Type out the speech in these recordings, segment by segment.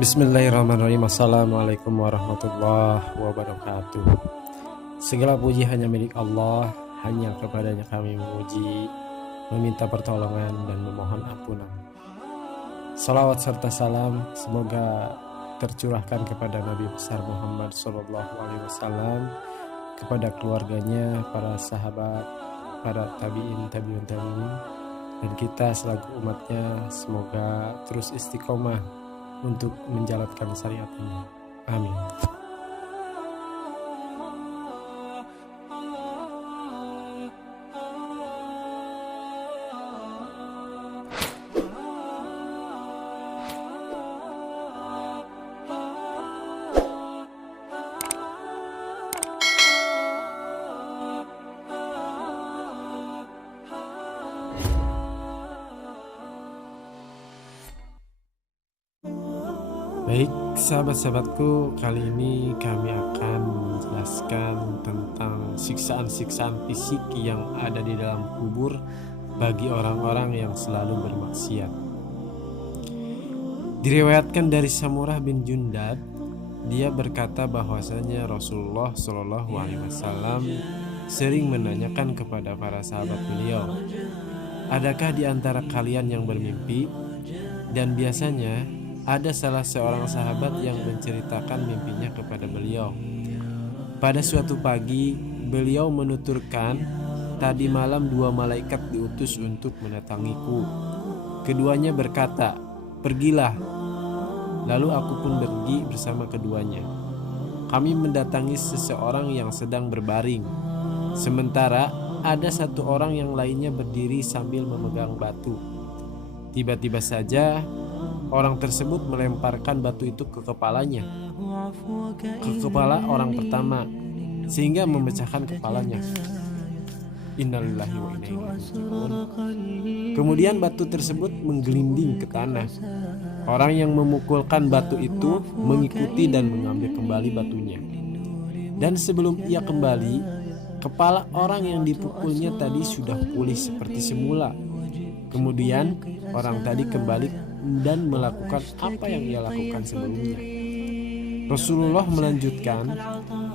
Bismillahirrahmanirrahim. Assalamualaikum warahmatullahi wabarakatuh. Segala puji hanya milik Allah, hanya kepadanya kami memuji, meminta pertolongan dan memohon ampunan. Salawat serta salam semoga tercurahkan kepada Nabi besar Muhammad SAW, kepada keluarganya, para sahabat, para tabi'in, tabi'un tabi'in, dan kita selaku umatnya semoga terus istiqomah untuk menjalankan syariat ini. Amin. Baik, sahabat-sahabatku, kali ini kami akan menjelaskan tentang siksaan-siksaan fisik yang ada di dalam kubur bagi orang-orang yang selalu bermaksiat. Diriwayatkan dari Samurah bin Jundab, dia berkata bahwasanya Rasulullah SAW sering menanyakan kepada para sahabat beliau, adakah di antara kalian yang bermimpi? Dan biasanya ada salah seorang sahabat yang menceritakan mimpinya kepada beliau. Pada suatu pagi, beliau menuturkan, tadi malam 2 malaikat diutus untuk mendatangiku. Keduanya berkata, pergilah. Lalu aku pun pergi bersama keduanya. Kami mendatangi seseorang yang sedang berbaring. Sementara ada satu orang yang lainnya berdiri sambil memegang batu. Tiba-tiba saja orang tersebut melemparkan batu itu ke kepalanya, ke kepala orang pertama, sehingga memecahkan kepalanya. Innalillahi wa inna ilaihi raji'un. Kemudian batu tersebut menggelinding ke tanah. Orang yang memukulkan batu itu mengikuti dan mengambil kembali batunya. Dan sebelum ia kembali, kepala orang yang dipukulnya tadi sudah pulih seperti semula. Kemudian orang tadi kembali dan melakukan apa yang ia lakukan sebelumnya. Rasulullah melanjutkan,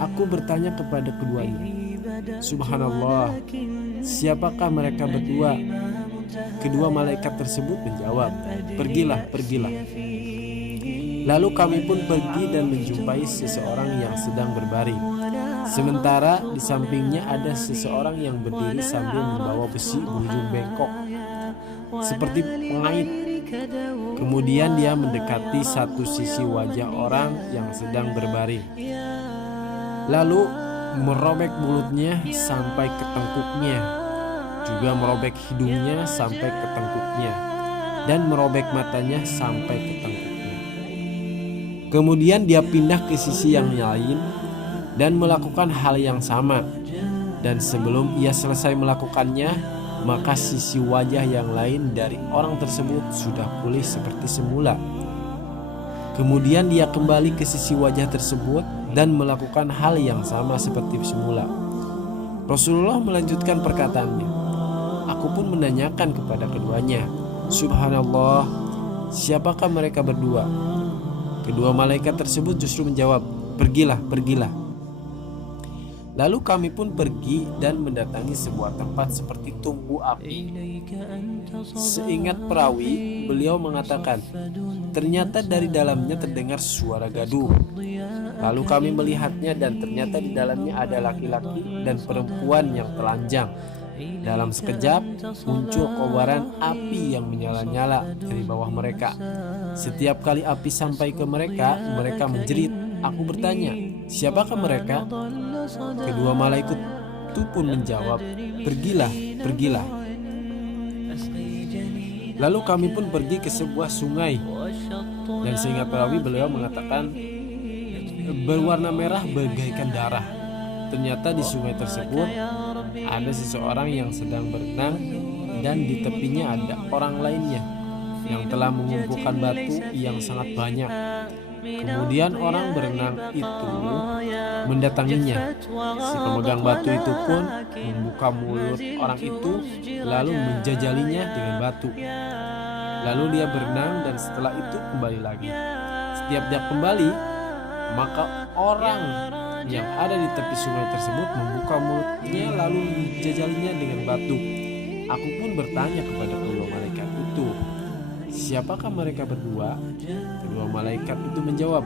aku bertanya kepada keduanya, subhanallah, siapakah mereka berdua? Kedua malaikat tersebut menjawab, pergilah, pergilah. Lalu kami pun pergi dan menjumpai seseorang yang sedang berbaring. Sementara di sampingnya ada seseorang yang berdiri sambil membawa besi berujung bengkok seperti pengait. Kemudian dia mendekati satu sisi wajah orang yang sedang berbaring, lalu merobek mulutnya sampai ke tengkuknya, juga merobek hidungnya sampai ke tengkuknya, dan merobek matanya sampai ke tengkuknya. Kemudian dia pindah ke sisi yang lain dan melakukan hal yang sama. Dan sebelum ia selesai melakukannya, maka sisi wajah yang lain dari orang tersebut sudah pulih seperti semula. Kemudian dia kembali ke sisi wajah tersebut dan melakukan hal yang sama seperti semula. Rasulullah melanjutkan perkataannya, aku pun menanyakan kepada keduanya, subhanallah, siapakah mereka berdua? Kedua malaikat tersebut justru menjawab, pergilah, pergilah. Lalu kami pun pergi dan mendatangi sebuah tempat seperti tungku api. Seingat perawi, beliau mengatakan, ternyata dari dalamnya terdengar suara gaduh. Lalu kami melihatnya dan ternyata di dalamnya ada laki-laki dan perempuan yang telanjang. Dalam sekejap muncul kobaran api yang menyala-nyala dari bawah mereka. Setiap kali api sampai ke mereka, mereka menjerit. Aku bertanya, siapakah mereka? Kedua malaikat itu pun menjawab, pergilah, pergilah. Lalu kami pun pergi ke sebuah sungai. Dan seingat perawi beliau mengatakan berwarna merah bagaikan darah. Ternyata di sungai tersebut ada seseorang yang sedang berenang, dan di tepinya ada orang lainnya yang telah mengumpulkan batu yang sangat banyak. Kemudian orang berenang itu mendatanginya. Si pemegang batu itu pun membuka mulut orang itu lalu menjajalinya dengan batu. Lalu dia berenang dan setelah itu kembali lagi. Setiap dia kembali, maka orang yang ada di tepi sungai tersebut membuka mulutnya lalu menjajalinya dengan batu. Aku pun bertanya kepada kedua malaikat itu, siapakah mereka berdua? Kedua malaikat itu menjawab,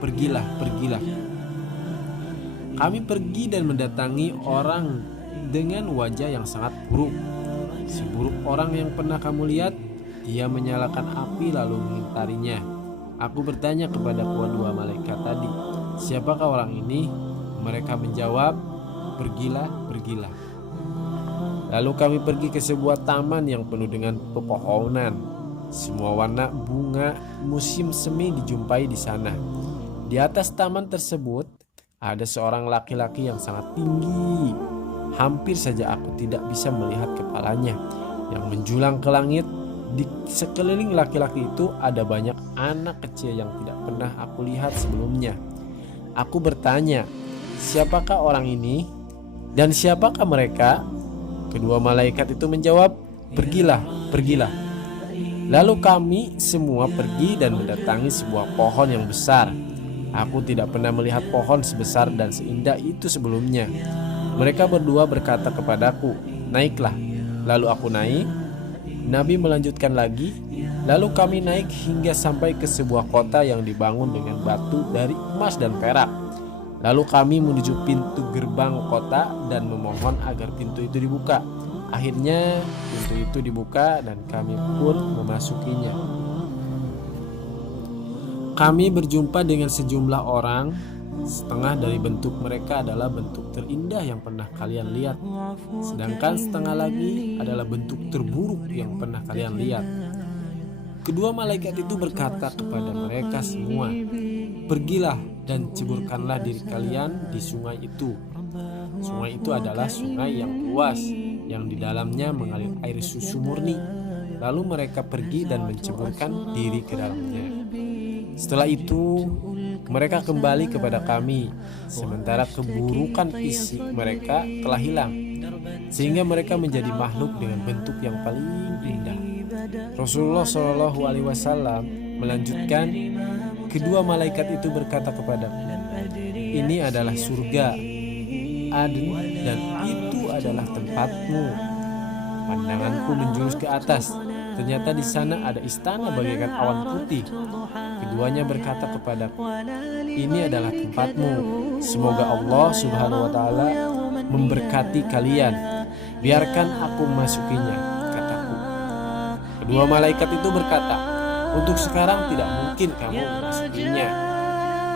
pergilah, pergilah. Kami pergi dan mendatangi orang dengan wajah yang sangat buruk. Seburuk orang yang pernah kamu lihat. Dia menyalakan api lalu mengintarinya. Aku bertanya kepada kedua malaikat tadi, siapakah orang ini? Mereka menjawab, pergilah, pergilah. Lalu kami pergi ke sebuah taman yang penuh dengan pepohonan. Semua warna bunga musim semi dijumpai di sana. Di atas taman tersebut ada seorang laki-laki yang sangat tinggi. Hampir saja aku tidak bisa melihat kepalanya yang menjulang ke langit. Di sekeliling laki-laki itu ada banyak anak kecil yang tidak pernah aku lihat sebelumnya. Aku bertanya, siapakah orang ini dan siapakah mereka? Kedua malaikat itu menjawab, pergilah, pergilah. Lalu kami semua pergi dan mendatangi sebuah pohon yang besar. Aku tidak pernah melihat pohon sebesar dan seindah itu sebelumnya. Mereka berdua berkata kepadaku, naiklah. Lalu aku naik. Nabi melanjutkan lagi, lalu kami naik hingga sampai ke sebuah kota yang dibangun dengan batu dari emas dan perak. Lalu kami menuju pintu gerbang kota dan memohon agar pintu itu dibuka. Akhirnya pintu itu dibuka dan kami pun memasukinya. Kami berjumpa dengan sejumlah orang. Setengah dari bentuk mereka adalah bentuk terindah yang pernah kalian lihat, sedangkan setengah lagi adalah bentuk terburuk yang pernah kalian lihat. Kedua malaikat itu berkata kepada mereka semua, pergilah dan ceburkanlah diri kalian di sungai itu. Sungai itu adalah sungai yang luas, yang di dalamnya mengalir air susu murni. Lalu mereka pergi dan menceburkan diri ke dalamnya. Setelah itu mereka kembali kepada kami, sementara keburukan fisik mereka telah hilang, sehingga mereka menjadi makhluk dengan bentuk yang paling indah. Rasulullah SAW melanjutkan, kedua malaikat itu berkata kepadaku, ini adalah surga Aden dan itu adalah tempatmu. Pandanganku menjurus ke atas. Ternyata di sana ada istana bagaikan awan putih. Keduanya berkata kepadaku, ini adalah tempatmu. Semoga Allah Subhanahu wa Ta'ala memberkati kalian. Biarkan aku memasukinya, kataku. Kedua malaikat itu berkata, untuk sekarang tidak mungkin kamu memasukinya.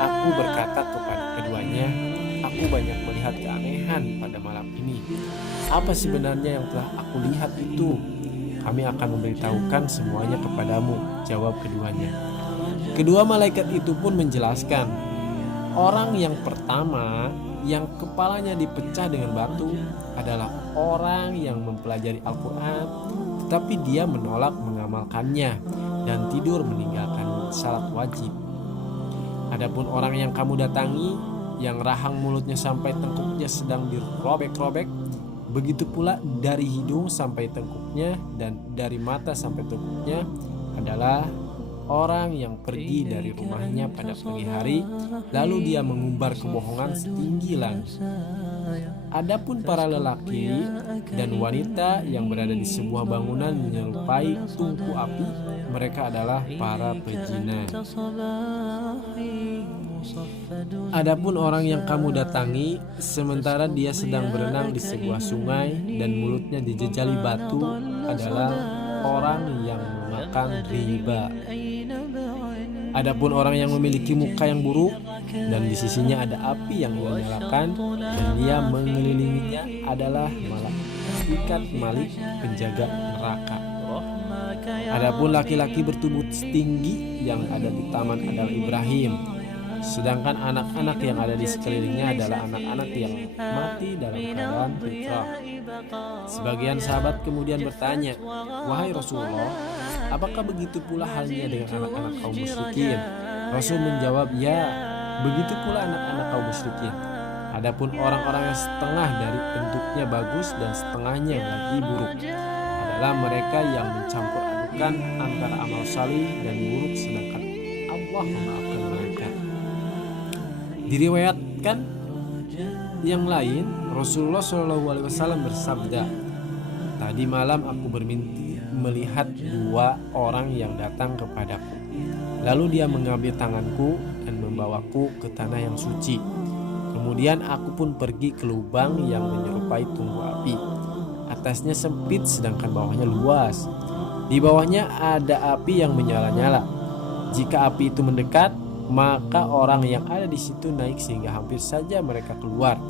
Aku berkata kepada keduanya, aku banyak melihat keanehan pada malam ini. Apa sebenarnya yang telah aku lihat itu? Kami akan memberitahukan semuanya kepadamu, jawab keduanya. Kedua malaikat itu pun menjelaskan, orang yang pertama yang kepalanya dipecah dengan batu adalah orang yang mempelajari Al-Quran, tetapi dia menolak mengamalkannya dan tidur meninggalkan salat wajib. Adapun orang yang kamu datangi, yang rahang mulutnya sampai tengkuknya sedang dirobek-robek, begitu pula dari hidung sampai tengkuknya dan dari mata sampai tengkuknya adalah orang yang pergi dari rumahnya pada pagi hari, lalu dia mengumbar kebohongan setinggi langit. Adapun para lelaki dan wanita yang berada di sebuah bangunan menyerupai tungku api, mereka adalah para pezina. Adapun orang yang kamu datangi, sementara dia sedang berenang di sebuah sungai dan mulutnya dijejali batu, adalah orang yang memakan riba. Adapun orang yang memiliki muka yang buruk dan di sisinya ada api yang ia nyalakan dan dia mengelilinginya adalah malaikat Malik, penjaga neraka. Adapun laki-laki bertubuh tinggi yang ada di taman adalah Ibrahim, sedangkan anak-anak yang ada di sekelilingnya adalah anak-anak yang mati dalam keadaan fitrah. Sebagian sahabat kemudian bertanya, wahai Rasulullah, apakah begitu pula halnya dengan anak-anak kaum musyrikin? Rasul menjawab, ya, begitu pula anak-anak kaum musyrikin. Adapun orang-orang yang setengah dari bentuknya bagus dan setengahnya lagi buruk adalah mereka yang mencampur adukan antara amal salih dan buruk, sedangkan Allah memaafkan Diriwayatkan yang lain, Rasulullah SAW bersabda, "Tadi malam aku bermimpi melihat dua orang yang datang kepadaku. Lalu dia mengambil tanganku dan membawaku ke tanah yang suci. Kemudian aku pun pergi ke lubang yang menyerupai tungku api. Atasnya sempit sedangkan bawahnya luas. Di bawahnya ada api yang menyala-nyala. Jika api itu mendekat, maka orang yang ada di situ naik sehingga hampir saja mereka keluar.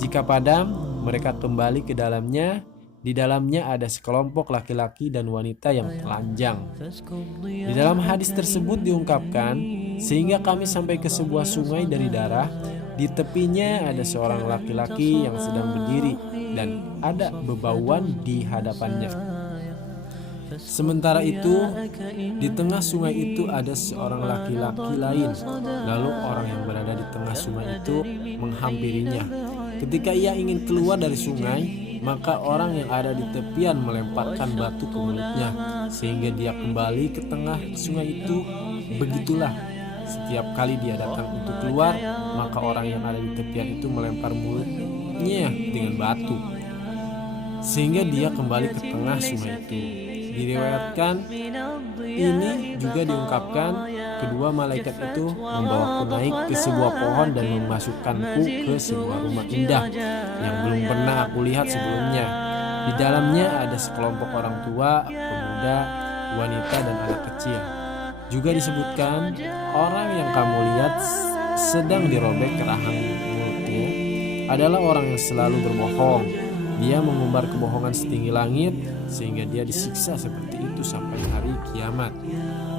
Jika padam, mereka kembali ke dalamnya. Di dalamnya ada sekelompok laki-laki dan wanita yang telanjang." Di dalam hadis tersebut diungkapkan, sehingga kami sampai ke sebuah sungai dari darah. Di tepinya ada seorang laki-laki yang sedang berdiri dan ada bebauan di hadapannya. Sementara itu, di tengah sungai itu ada seorang laki-laki lain. Lalu orang yang berada di tengah sungai itu menghampirinya. Ketika ia ingin keluar dari sungai, maka orang yang ada di tepian melemparkan batu ke mulutnya sehingga dia kembali ke tengah sungai itu. Begitulah setiap kali dia datang untuk keluar, maka orang yang ada di tepian itu melempar mulutnya dengan batu sehingga dia kembali ke tengah sungai itu. Diriwayatkan ini juga diungkapkan, kedua malaikat itu membawaku naik ke sebuah pohon dan memasukkanku ke sebuah rumah indah yang belum pernah aku lihat sebelumnya. Di dalamnya ada sekelompok orang tua, pemuda, wanita, dan anak kecil. Juga disebutkan, orang yang kamu lihat sedang dirobek kerahang mulutnya adalah orang yang selalu berbohong. Dia mengumbar kebohongan setinggi langit sehingga dia disiksa seperti itu sampai hari kiamat.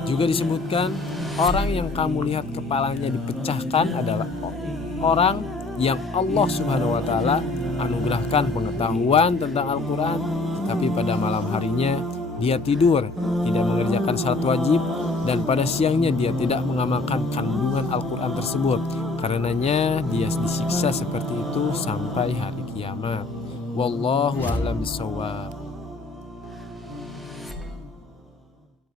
Juga disebutkan, orang yang kamu lihat kepalanya dipecahkan adalah orang yang Allah Subhanahu wa taala anugerahkan pengetahuan tentang Al-Quran, tapi pada malam harinya dia tidur, tidak mengerjakan salat wajib, dan pada siangnya dia tidak mengamalkan kandungan Al-Quran tersebut. Karenanya dia disiksa seperti itu sampai hari kiamat. Wallahu a'lam bishawab.